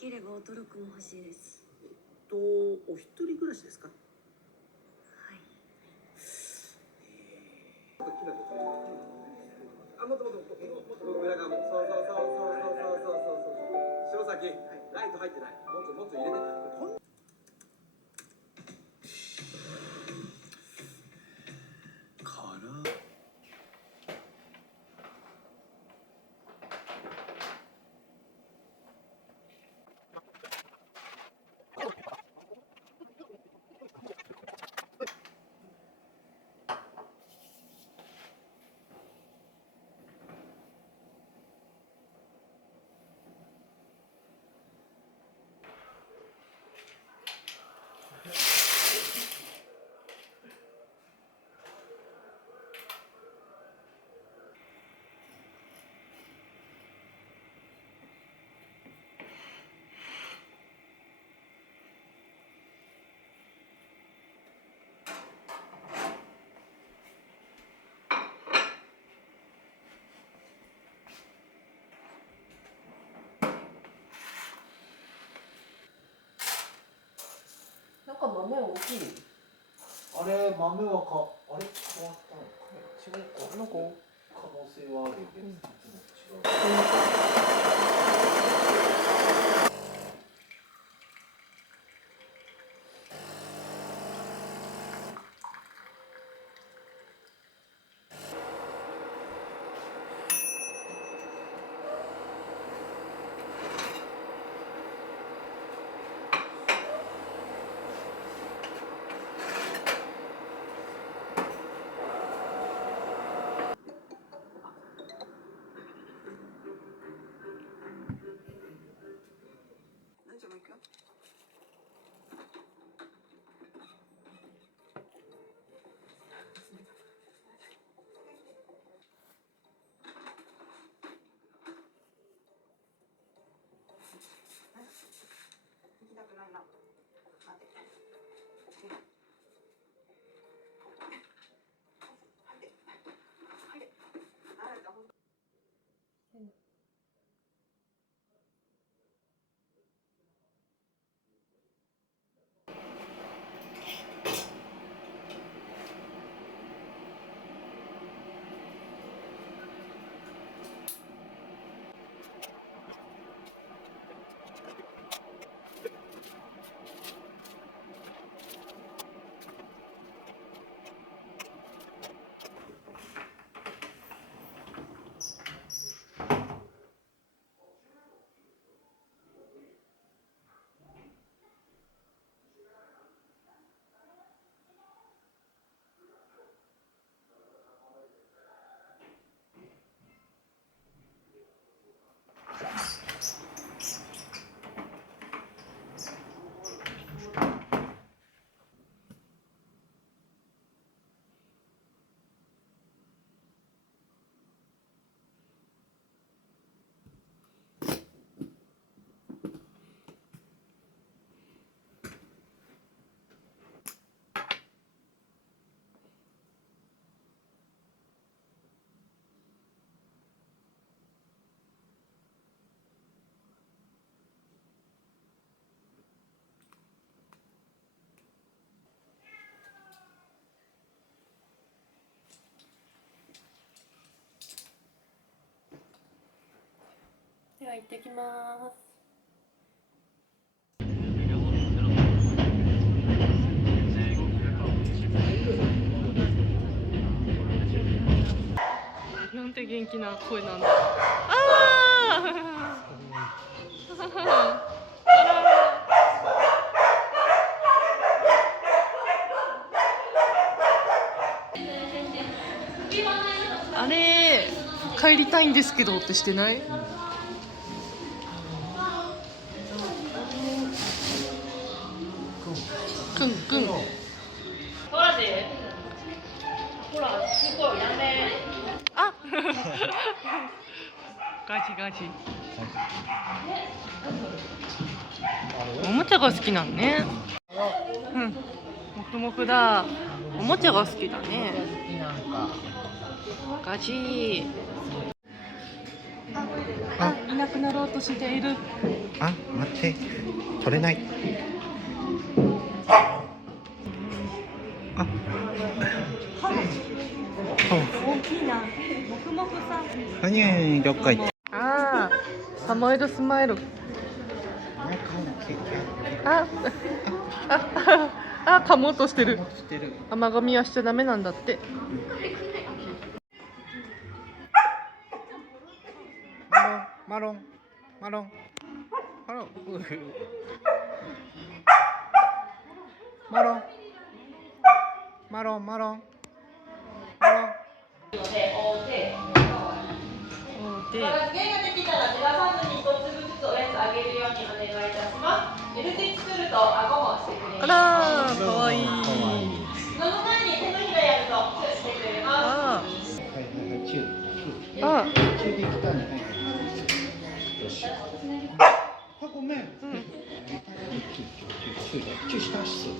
きれば驚くも欲しいです。お一人暮らしですか？はい。もっと裏側も。そう。白崎、ライト入ってない。もっと入れて。なんか豆大きい。あれ、豆はあれ変わったのか。違うか。なんか可能性はあるよね。いつも違う。じゃあもう行くよ。行きたくないな。待って。では行ってきます。なんて元気な声なんだ。あれ帰りたいんですけどってしてない？くんくん。ほらで。ほらすごいやめ。あ。ガチガチ。おもちゃが好きなんね。うん。もくもくだ。おもちゃが好きだね。ガチ。あ、いなくなろうとしている。あ、待って、取れない。あ、大きいな。もくもくさん。何どっか行って。ああ、サモエルスマイル。あ、噛もうとしてる。甘噛みはしちゃダメなんだって。マロン、マロン、マロン、マロン、マロン、マロン、マロン。で、ガラス弦ができたらずらさずに一粒ずつおやつあげるようにお願いいたします。L 字作ると顎もしてくれます。あらー、かわいい。その前に手のひらやるとチューしてくれます。あチュー、あ、チューできたね。よし。あ、ごめん。チューしたし。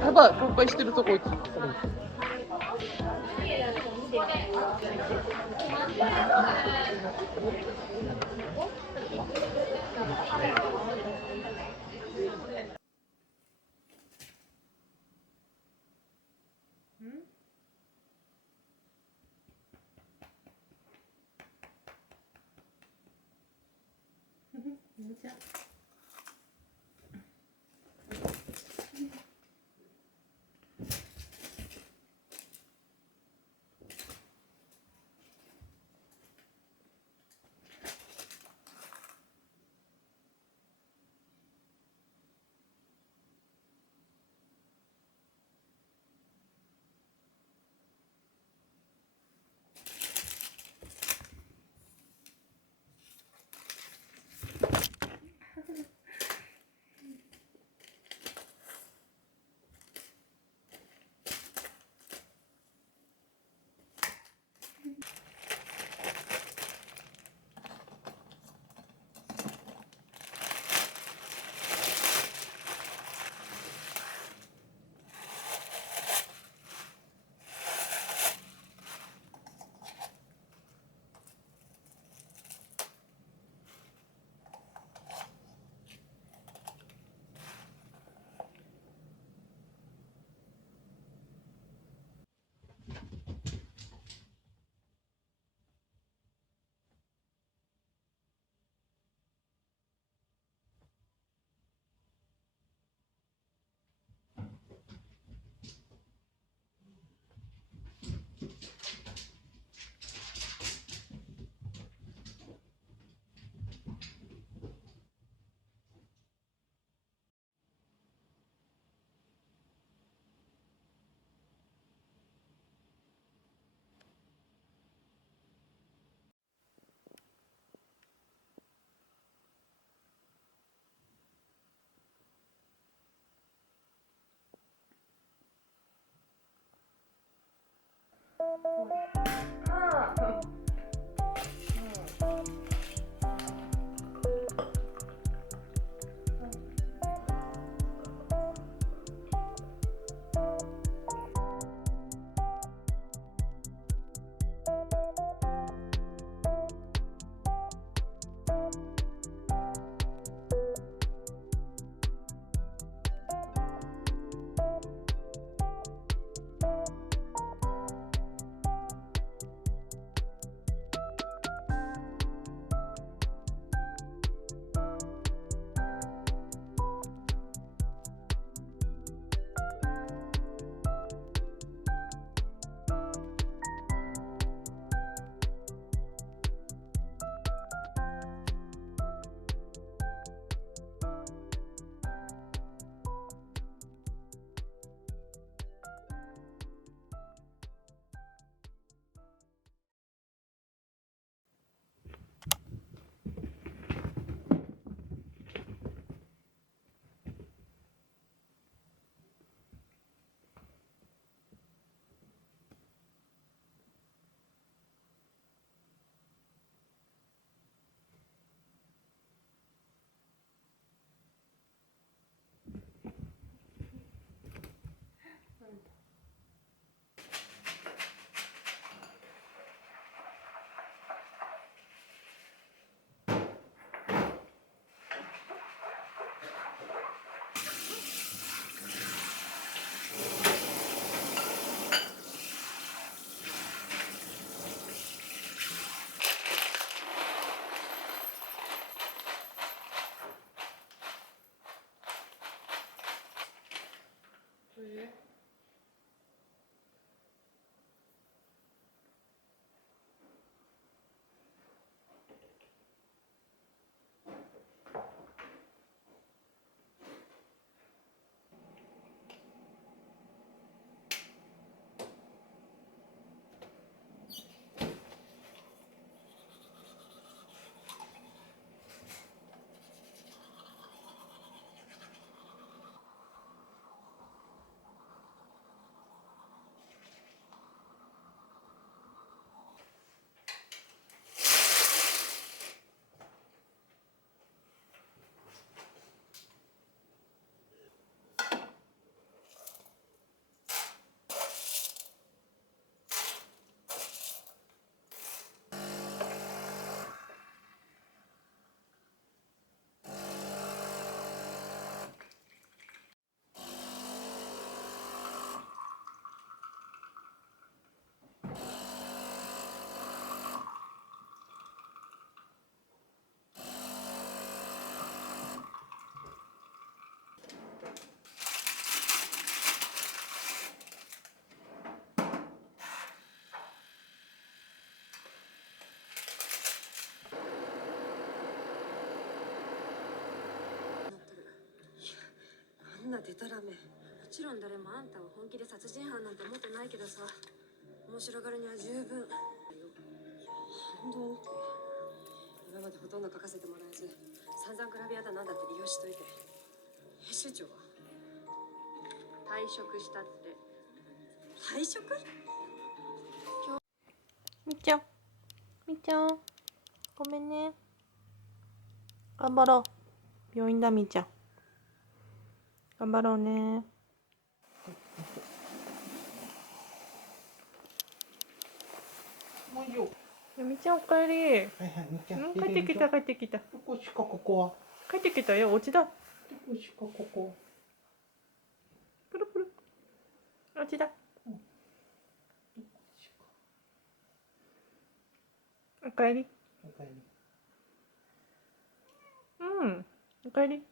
やばい、紹介してるとこいつ。こんなデタラメ。もちろん誰もあんたを本気で殺人犯なんて思ってないけどさ、面白がるには十分反動 OK。 今までほとんど書かせてもらえず、散々グラビアだなんだって利用しといて、編集長は退職したって。退職？みっちゃん、みっちゃん、ごめんね。頑張ろう。病院だ、みっちゃん。頑張ろうね。もういいよ。みっちゃん、おかえり。はいはい、みっちゃん。帰ってきた、帰ってきた。どこしかここは。帰ってきたよ、お家だ。どこしかここ。プルプル。お家だ。おかえり。おかえり。うん、おかえり。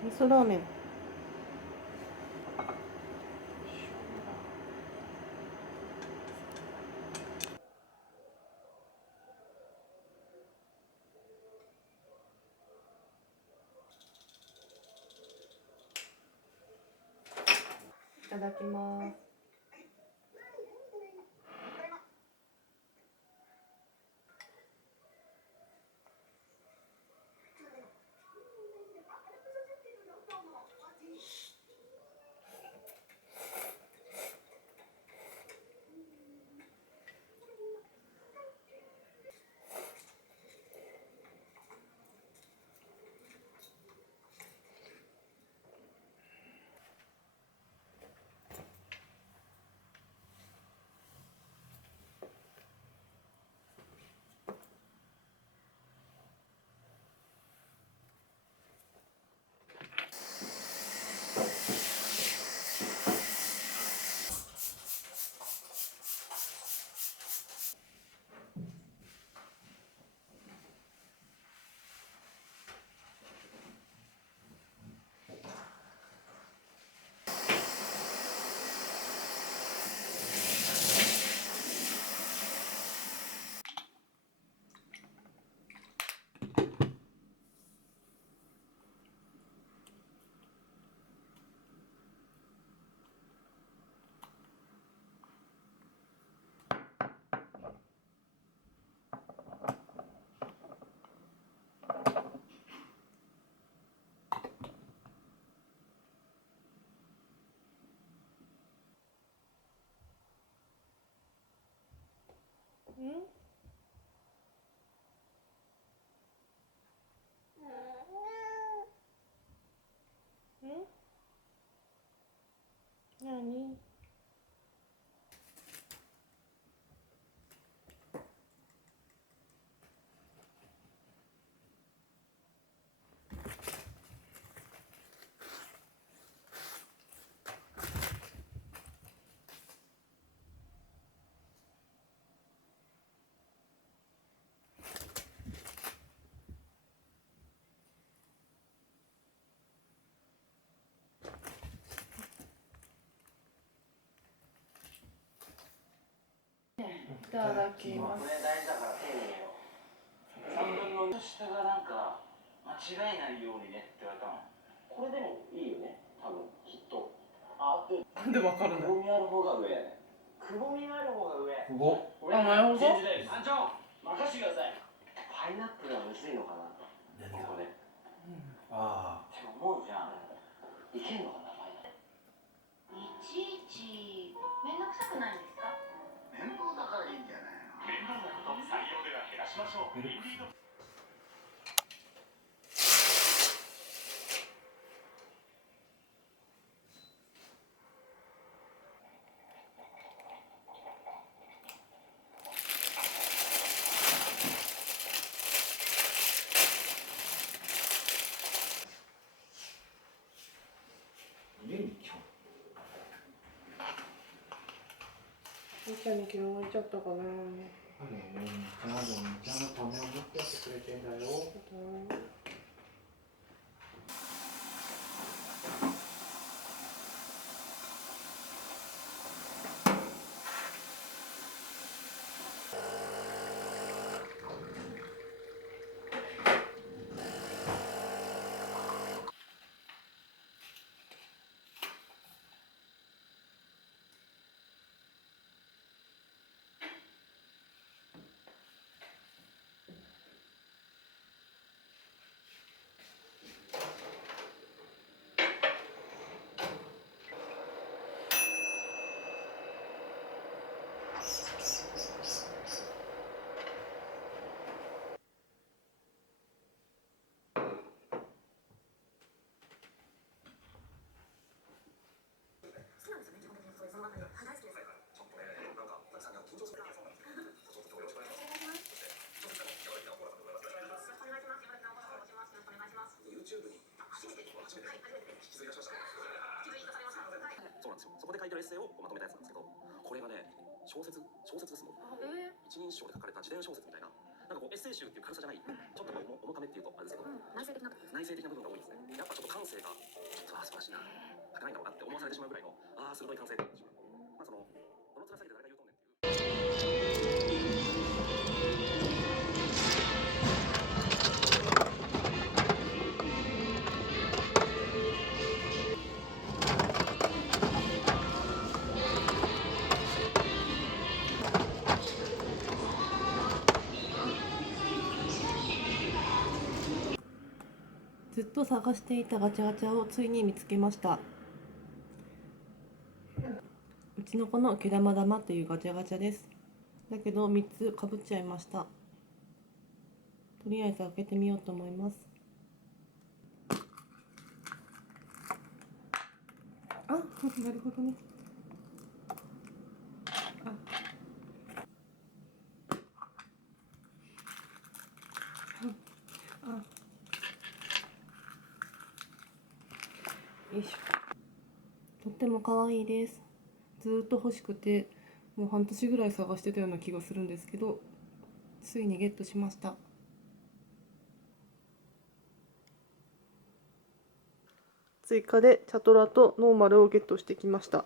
味噌ラーメン。いただきます。何？いただきます。これ大事だから手に入れよう。3分の下がなんか間違いないようにねって言われたの。これでもいいよね、多分きっと。あってなんでわかるんだ。くぼみある方が上やね。くぼみある方が上。すごっ。あ、なるほど。班長任せてください。パイナップルはむずいのかな。何ここで。あって思うじゃん。いけんのかな、パイナップル。いちいちめんどくさくないんですか？面倒だからいいんじゃないの。面倒なこと採用では減らしましょう。家に今みーちゃんに嫌われちゃったかな。日彼女もみちゃんのためを思ってやってくれてんだよ。そうなんですよ。そこで書いてるエッセイをまとめたやつなんですけど、これがね、小説ですもん。一人称で書かれた自伝小説みたいな。なんかこうエッセイ集っていう軽さじゃない、ちょっとこう重ためっていうとあれですけど、内省的な部分が多いですね。やっぱちょっと感性がちょっと素晴らしいな、書かないんだろうなって思わされてしまうぐらいの鋭い感性で、まあそのこの辛さで誰が言うとんねんっていう。ずっと探していたガチャガチャをついに見つけました。うちの子の毛玉玉というガチャガチャです。だけど3つかぶっちゃいました。とりあえず開けてみようと思います。あ、なるほどね。よいしょ。とっても可愛いです。ずーっと欲しくてもう半年ぐらい探してたような気がするんですけど、ついにゲットしました。追加でチャトラとノーマルをゲットしてきました。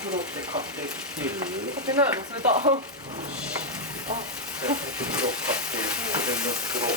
袋って買ってきてる。買ってない忘れた。袋買って自分の袋を。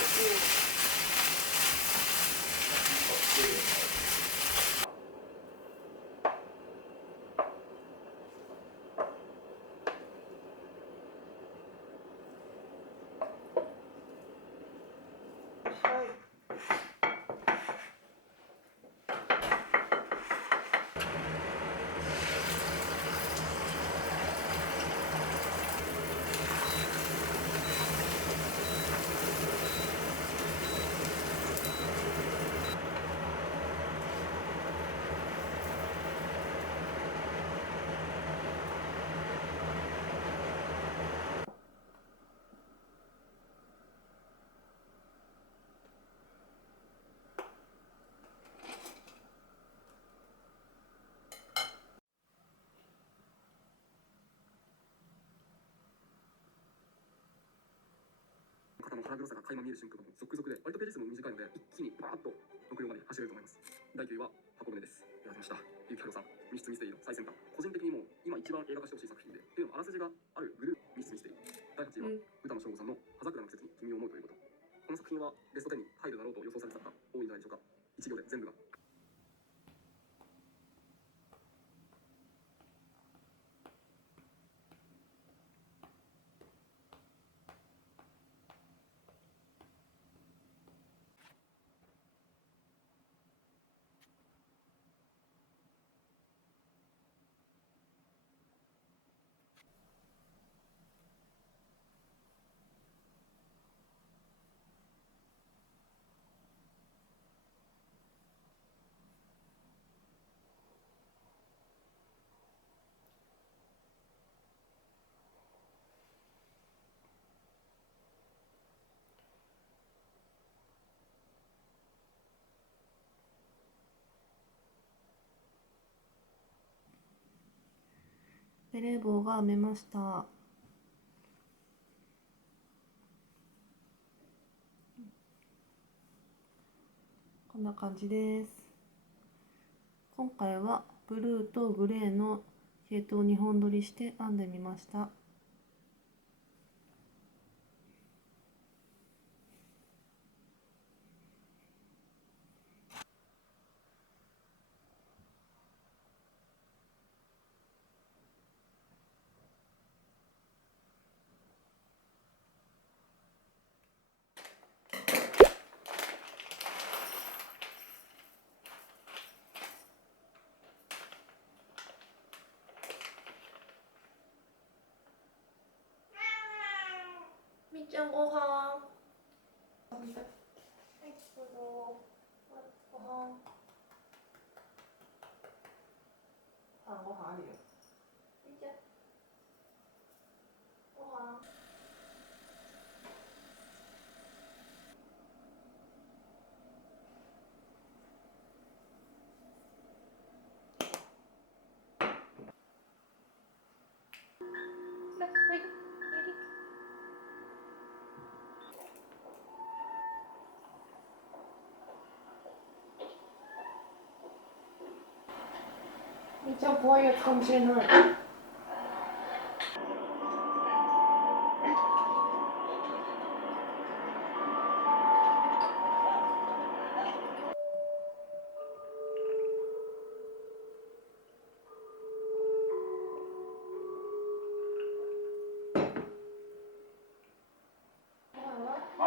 肩の腹黒さが垣間見える瞬間が続々で、割とページ数も短いので、一気にバーッと64まで走れると思います。第9位は箱舟です。いただきました。ゆきはるさん、密室ミステリーの最先端。個人的にも今一番映画化してほしい作品で、というのもあらすじがあるグループ密室ミステリー。第8位は、歌野翔吾さんの葉桜の季節に君を思うということ。この作品はベスト10に入るだろうと予想されてた方多いんじゃないでしょうか。1行で全部が。ベレー帽が編めました。こんな感じです。今回はブルーとグレーの毛糸を2本取りして編んでみました。みっちゃんご飯。はい、どうぞ。ご飯。ご飯あるよ。みっちゃん。ご飯。みっちゃん怖いやつかもしれない。マ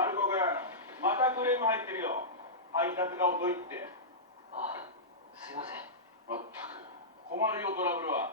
ルコ君、またクレーム入ってるよ。配達が遅いって。あ、すいません。まったく困るよトラブルは。